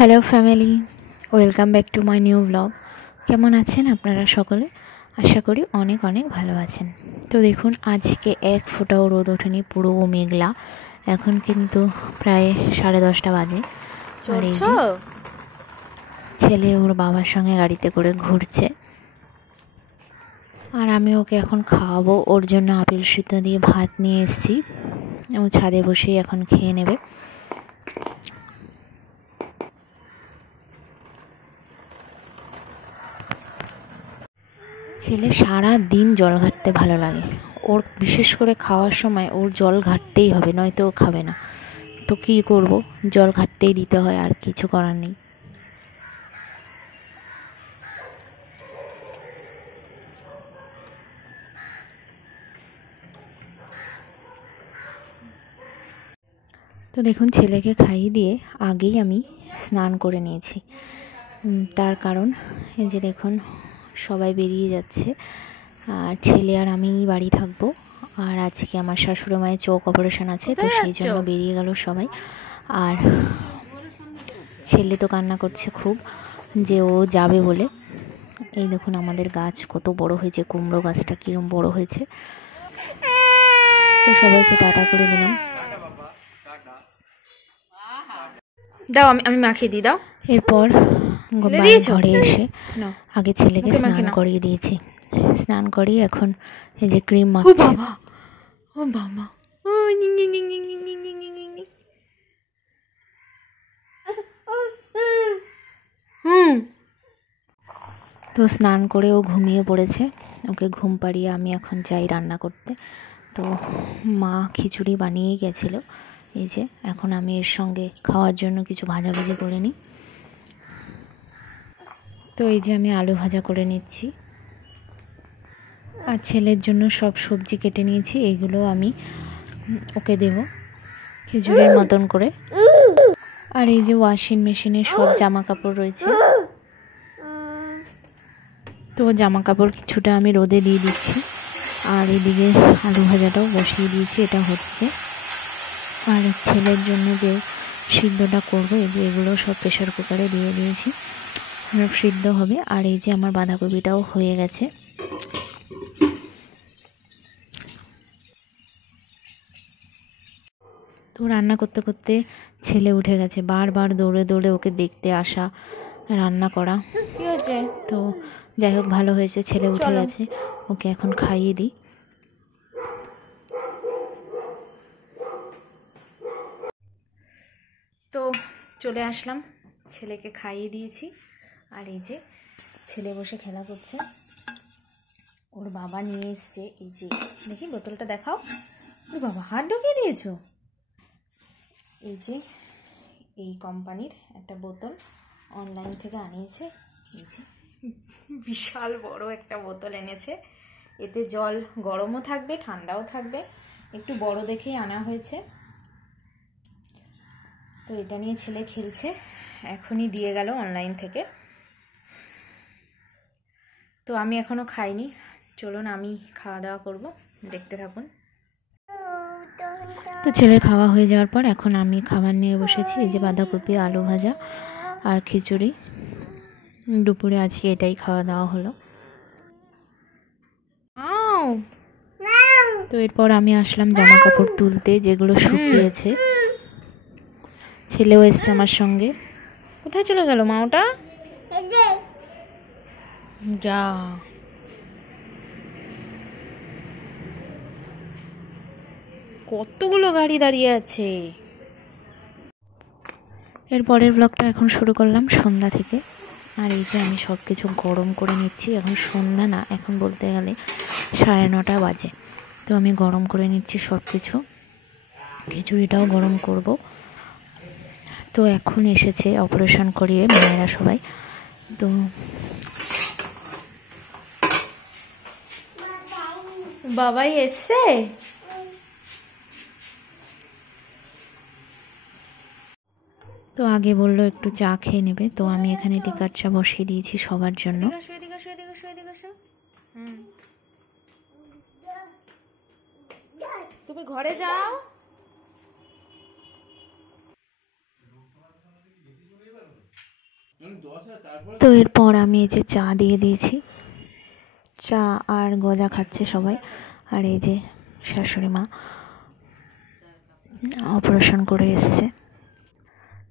Hello family, welcome back to my new blog. কেমন আছেন আপনারা সকলে? আশা করি অনেক অনেক ভালো আছেন। তো দেখুন, আজকে এক ফোঁটাও রোদ ওঠেনি, পুরো মেঘলা। এখন কিন্তু প্রায় 10:30 বাজে। আর এই যে ছেলে ওর বাবার সঙ্গে গাড়িতে করে ঘুরছে, আর আমি ওকে এখন খাওয়াবো। ওর জন্য আপেল সিদ্ধ দিয়ে ভাত নিয়ে এসেছি, ও ছাদে বসেই এখন খেয়ে নেবে। ছেলে সারা দিন জল ঘাটতে ভালো লাগে ওর, বিশেষ করে খাওয়ার সময় ওর জল ঘাটতেই হবে, নয়তো ও খাবে না। তো কী করব, জল ঘাটতেই দিতে হয়, আর কিছু করার নেই। তো দেখুন, ছেলেকে খাইয়ে দিয়ে আগেই আমি স্নান করে নিয়েছি। তার কারণ এই যে দেখুন, সবাই বেরিয়ে যাচ্ছে, আর ছেলে আর আমি বাড়ি থাকবো। আর আজকে আমার শাশুড়ি মায়ের চোখ অপারেশন আছে, তো সেই জন্য বেরিয়ে গেল সবাই। আর ছেলে তো কান্না করছে খুব, যে ও যাবে বলে। এই দেখুন আমাদের গাছ কত বড় হয়েছে, কুমড়ো গাছটা কীরকম বড় হয়েছে। তো সবাইকে টাটা করে দিলাম। দাও, আমি মাখিয়ে দিই, দাও। এরপর ঘরে এসে আগে ছেলেকে স্নান করিয়ে দিয়েছি। স্নান করিয়ে এখন এই যে ক্রিম মাখছে। ও বাবা, তো স্নান করে ও ঘুমিয়ে পড়েছে। ওকে ঘুম পাড়িয়ে আমি এখন যাই রান্না করতে। তো মা খিচুড়ি বানিয়েই গেছিলো। এই যে এখন আমি এর সঙ্গে খাওয়ার জন্য কিছু ভাজাভুজি করে নিই। তো এই যে আমি আলু ভাজা করে নিচ্ছি, আর ছেলের জন্য সব সবজি কেটে নিয়েছি। এইগুলো আমি ওকে দেব খিচুড়ির মতন করে। আর এই যে ওয়াশিং মেশিনে সব জামা কাপড় রয়েছে, তো জামা কাপড় কিছুটা আমি রোদে দিয়ে দিচ্ছি। আর এদিকে আলু ভাজাটাও বসিয়ে দিয়েছি, এটা হচ্ছে। আর ছেলের জন্য যে সিদ্ধটা করবো, এই যে এগুলো সব প্রেশার কুকারে দিয়ে দিয়েছি, সিদ্ধ হবে। আর এই যে আমার বাঁধাকপিটাও হয়ে গেছে। তো রান্না করতে করতে ছেলে উঠে গেছে, বারবার দৌড়ে দৌড়ে ওকে দেখতে আসা, রান্না করা। কি হয়েছে? তো যাই হোক, ভালো হয়েছে, ছেলে উঠে গেছে। ওকে এখন খাইয়ে দিই। তো চলে আসলাম, ছেলেকে খাইয়ে দিয়েছি। আর এই যে ছেলে বসে খেলা করছে, ওর বাবা নিয়ে এসছে। এই যে দেখি, বোতলটা দেখাও। ওর বাবা হাত ঢুকিয়ে দিয়েছো। এই যে এই কোম্পানির একটা বোতল অনলাইন থেকে আনিয়েছে। এই যে বিশাল বড় একটা বোতল এনেছে, এতে জল গরমও থাকবে ঠান্ডাও থাকবে, একটু বড় দেখেই আনা হয়েছে। তো এটা নিয়ে ছেলে খেলছে, এখনই দিয়ে গেল অনলাইন থেকে। তো আমি এখনও খাইনি, চলুন আমি খাওয়া দাওয়া করব, দেখতে থাকুন। তো ছেলের খাওয়া হয়ে যাওয়ার পর এখন আমি খাবার নিয়ে বসেছি। এই যে বাঁধাকপি, আলু ভাজা আর খিচুড়ি। দুপুরে আজকে এটাই খাওয়া দাওয়া হলো। তো এরপর আমি আসলাম জামা কাপড় তুলতে, যেগুলো শুকিয়েছে। ছেলেও এসছে আমার সঙ্গে। কোথায় চলে গেল মা ওটা? যা, কতগুলো গাড়ি দাঁড়িয়ে আছে। এর পরের ব্লগটা এখন শুরু করলাম সন্ধ্যা থেকে। আর এই যে আমি সব কিছু গরম করে নিচ্ছি। এখন সন্ধ্যা না, এখন বলতে গেলে 9:30 বাজে। তো আমি গরম করে নিচ্ছি সব কিছু, খিচুড়িটাও গরম করব। তো এখন এসেছে অপারেশন করিয়ে মায়েরা সবাই। তো বাবাই এসছে। তো আগে বললো একটু চা খেয়ে নেবে, তো আমি এখানে টিকার চা বসিয়ে দিয়েছি সবার জন্য। তুমি ঘরে যাও। তো এরপর আমি এই যে চা দিয়ে দিয়েছি, চা আর গজা খাচ্ছে সবাই। আর এই যে শাশুড়ি মা অপারেশন করে এসছে।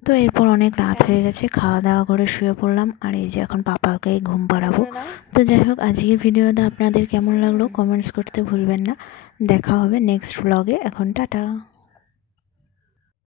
তো এরপর অনেক রাত হয়ে গেছে, খাওয়া দাওয়া করে শুয়ে পড়লাম। আর এই যে এখন পাপাকে ঘুম পাড়াবো। তো যাই হোক, আজকের ভিডিওটা আপনাদের কেমন লাগলো কমেন্টস করতে ভুলবেন না। দেখা হবে নেক্সট ব্লগে। এখন টাটা।